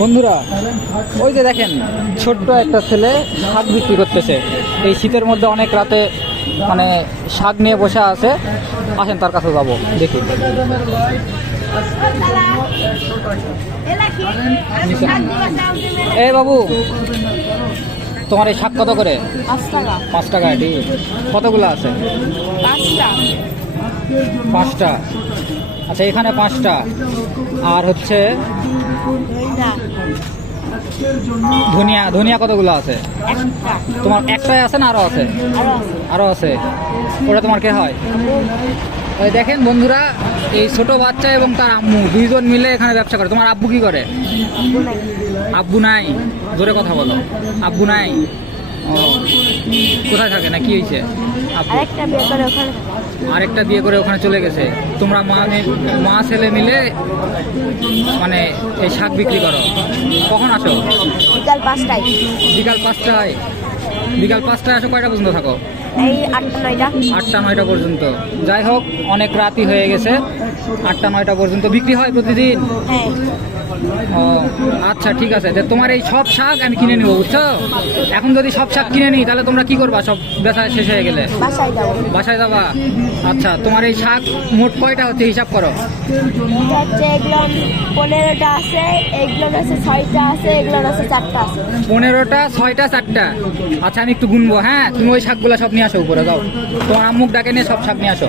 বন্ধুরা, ওই যে দেখেন ছোট্ট একটা ছেলে শাক বিক্রি করতেছে। এই শীতের মধ্যে অনেক রাতে মানে শাক নিয়ে বসে আছে। আসেন তার কাছে যাবো, দেখি। এই বাবু, তোমার এই শাক কত করে? 5 টাকা। 5 টাকা। ঠিক, কতগুলো আছে? 5টা। আচ্ছা, এখানে 5টা। আর হচ্ছে ধনিয়া, ধনিয়া কতগুলো আছে? তোমার একটাই আছে না আরো আছে? আরো আছে। ওটা তোমার কে হয়? ওই দেখেন বন্ধুরা, এই ছোট বাচ্চা এবং তার আম্মু দুইজন মিলে এখানে ব্যবসা করে। তোমার আব্বু কি করে? আব্বু নাই। জোরে কথা বলো। আব্বু নাই। ও, কোথায় থাকে না কি হয়েছে? আরেকটা বিয়ে করে ওখানে চলে গেছে। তোমরা মা ছেলে মিলে মানে এই শাক বিক্রি করো। কখন আসো? বিকাল 5টায়। বিকাল 5টায়। বিকাল 5টায় আসো, কয়টা পর্যন্ত থাকো? এই 8টা 9টা পর্যন্ত। যাই হোক, অনেক রাতই হয়ে গেছে। 8টা 9টা পর্যন্ত বিক্রি হয় প্রতিদিন? হ্যাঁ। ও আচ্ছা, ঠিক আছে। তোমার এই সব শাক আমি কিনে নিবো, বুঝছো? এখন যদি সব শাক কিনে নিই তাহলে তোমরা কি করবা? সব বেচা শেষ হয়ে গেলে বাসায় যাবা? আচ্ছা, তোমার এই শাক মোট কয়টা হচ্ছে হিসাব করো? 15টা আছে, এগুলো আছে 6টা আছে, এগুলো আছে 4টা আছে। 15টা 6টা 4টা। আচ্ছা, আমি একটু গুনবো। হ্যাঁ, তুমি ওই শাকগুলো সব নিয়ে আসো, উপরে যাও। তোমার আম্মুক ডাকে নিয়ে সব শাক নিয়ে আসো।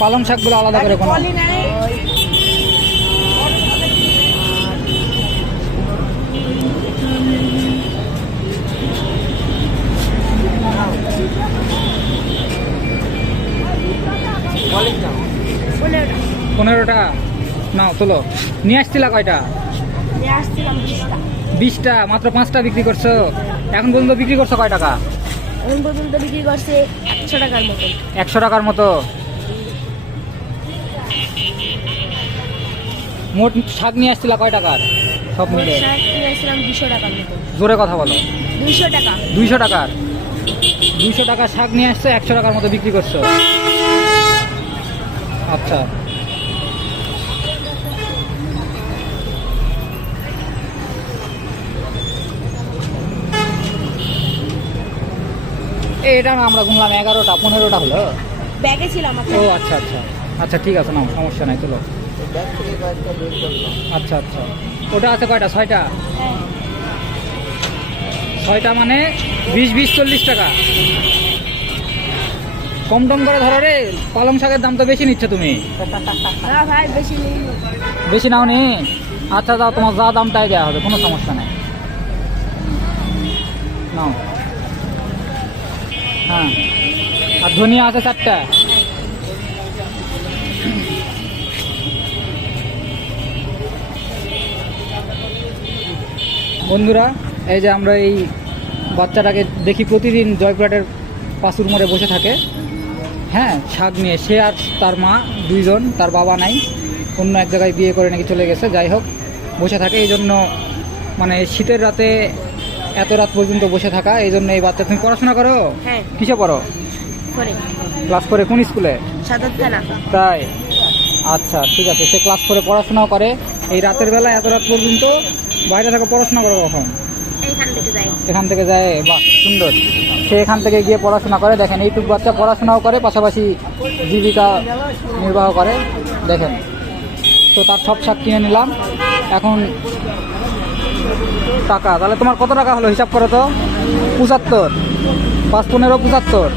পালং শাকগুলো আলাদা করে কোনো? পনেরোটা নাও, তোলো। নিয়ে আসছিলা কয়টা? 20টা। মাত্র 5টা বিক্রি করছো। এখন পর্যন্ত বিক্রি করছো কয় টাকা? এখন পর্যন্ত বিক্রি করছে 100 টাকার মতো। 100 টাকার মতো। মোট শাক নিয়ে আসছিলা কয় টাকার সব মিলে? শাক নিয়ে আসছিলাম 200 টাকার মতো। জোরে কথা বলো। 200 টাকা। 200 টাকার। 200 টাকার শাক নিয়ে আসছো, 100 টাকার মতো বিক্রি করছো। আচ্ছা, এটা না আমরা গুনলাম 11টা 15টা হলো। ব্যাগে ছিল আমার। ও আচ্ছা আচ্ছা আচ্ছা, ঠিক আছে, নাও, সমস্যা নাই, চলো। আচ্ছা আচ্ছা, ওটা আছে কয়টা? 6টা। 6টা মানে 20 20 40 টাকা। কম টম করে ধরো রে। পালং শাকের দাম তো বেশি নিচ্ছ তুমি। না ভাই, বেশি নেই। বেশি নাও নি? আচ্ছা, যাও, তোমার যা দাম তাই দেওয়া হবে, কোনো সমস্যা নেই। নাও। হ্যাঁ, আর ধনিয়া আছে 4টা। বন্ধুরা, এই যে আমরা এই বাচ্চাটাকে দেখি প্রতিদিন জয়পুরহাটের পাঁচুর মোড়ে বসে থাকে। হ্যাঁ, শাক নিয়ে। সে আর তার মা দুইজন, তার বাবা নাই, অন্য এক জায়গায় বিয়ে করে নাকি চলে গেছে। যাই হোক, বসে থাকে। এই জন্য মানে শীতের রাতে এত রাত পর্যন্ত বসে থাকা, এই জন্য এই বাচ্চা। তুমি পড়াশোনা করো? হ্যাঁ। কিসে পড়ো? ক্লাস 4। কোন স্কুলে? তাই? আচ্ছা, ঠিক আছে। সে ক্লাস 4 পড়াশোনাও করে। এই রাতের বেলা এত রাত পর্যন্ত বাইরে থেকে পড়াশোনা করো কখন? এখান থেকে যায়। বাহ, সুন্দর। সে এখান থেকে গিয়ে পড়াশোনা করে। দেখেন, এইটুকু বাচ্চা পড়াশোনাও করে, পাশাপাশি জীবিকা নির্বাহ করে। দেখেন তো, তার সব শাক কিনে নিলাম। এখন টাকা, তাহলে তোমার কত টাকা হলো হিসাব করো তো? 75। 5 15 75।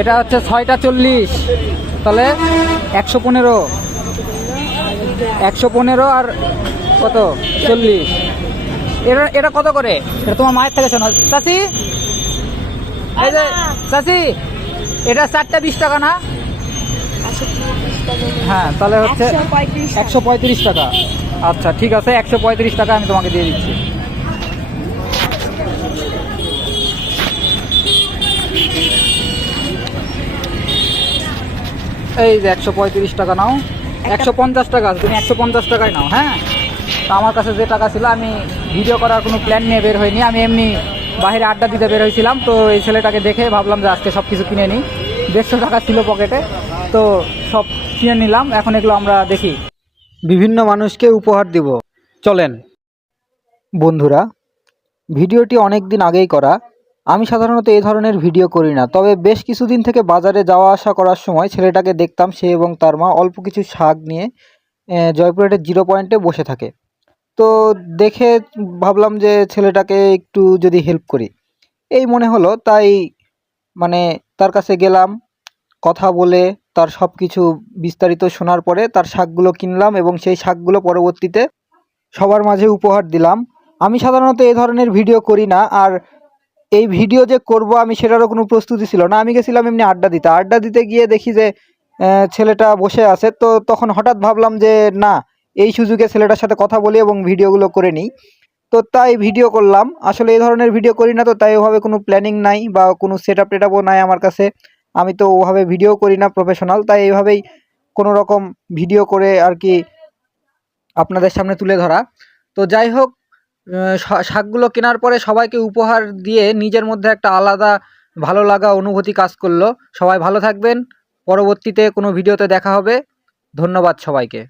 এটা হচ্ছে 6টা 40, তাহলে 115। 115 আর কত? 40। এটা কত করে? এটা তোমার মায়ের থেকে শোনো। চাচি, এই যে চাচি, এটা 4টা 20 টাকা না? হ্যাঁ, তাহলে হচ্ছে 135 টাকা। আচ্ছা, ঠিক আছে, 135 টাকা আমি তোমাকে দিয়ে দিচ্ছি। এই যে 135 টাকা নাও, 150 টাকা আছে, তুমি 150 টাকায় নাও। হ্যাঁ, তো আমার কাছে যে টাকা ছিল, আমি ভিডিও করার কোনো প্ল্যান নিয়ে বের হইনি, আমি এমনি বাইরে আড্ডা দিতে বের হয়েছিলাম। তো এই ছেলেটাকে দেখে ভাবলাম যে আজকে সব কিছু কিনে নিই। 150 টাকা ছিল পকেটে, তো সব কিনে নিলাম। এখন এগুলো আমরা দেখি, বিভিন্ন মানুষকে উপহার দিব। চলেন বন্ধুরা, ভিডিওটি অনেক দিন আগেই করা। আমি সাধারণত এই ধরনের ভিডিও করি না, তবে বেশ কিছুদিন থেকে বাজারে যাওয়া আসা করার সময় ছেলেটাকে দেখতাম, সে এবং তার মা অল্প কিছু শাক নিয়ে জয়পুরহাটের 0 পয়েন্টে বসে থাকে। তো দেখে ভাবলাম যে ছেলেটাকে একটু যদি হেল্প করি, এই মনে হলো। তাই মানে তার কাছে গেলাম, কথা বলে তার সব কিছু বিস্তারিত শোনার পরে তার শাকগুলো কিনলাম এবং সেই শাকগুলো পরবর্তীতে সবার মাঝে উপহার দিলাম। আমি সাধারণত এই ধরনের ভিডিও করি না, আর এই ভিডিও যে করব আমি সেটারও কোনো প্রস্তুতি ছিল না। আমি গেছিলাম এমনি আড্ডা দিতে গিয়ে দেখি যে ছেলেটা বসে আছে। তো তখন হঠাৎ ভাবলাম যে না, এই সুযোগে ছেলেটার সাথে কথা বলি এবং ভিডিওগুলো করে নিই। তো তাই ভিডিও করলাম। আসলে এই ধরনের ভিডিও করি না, তো তাই ওভাবে কোনো প্ল্যানিং নাই বা কোনো সেট আপ টেটআপও নাই আমার কাছে। আমি তো ওভাবে ভিডিও করি না প্রফেশনাল, তাই এইভাবেই কোনো রকম ভিডিও করে আর কি আপনাদের সামনে তুলে ধরা। তো যাই হোক, শাকগুলো কেনার পরে সবাইকে উপহার দিয়ে নিজের মধ্যে একটা আলাদা ভালো লাগা অনুভূতি কাজ করলো। সবাই ভালো থাকবেন, পরবর্তীতে কোনো ভিডিওতে দেখা হবে। ধন্যবাদ সবাইকে।